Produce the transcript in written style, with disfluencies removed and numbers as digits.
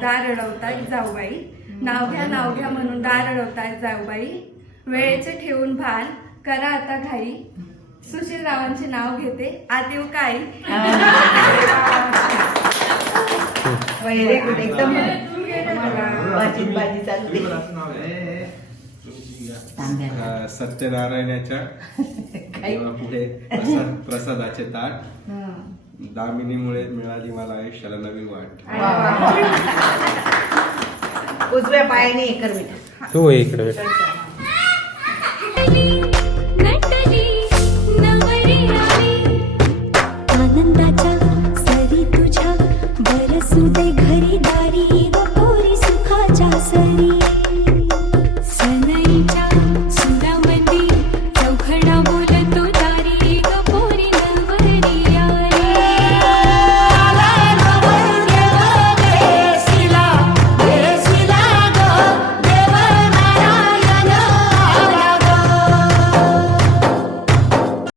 दार अडवताय जाऊबाई, नाव घ्या म्हणून दार अडवताय जाऊबाई, वेळेचे ठेवून भान करा आता घाई, सुशील रावांचे नाव घेते आत येऊ काय. एकदम सत्यनारायणाच्या पुढे प्रसादाचे ताट, दामिनीमुळे मिळाली मला आयुष्याला नवीन वाट. उजव्या पायाने कर तू इकडे आनंदाच्या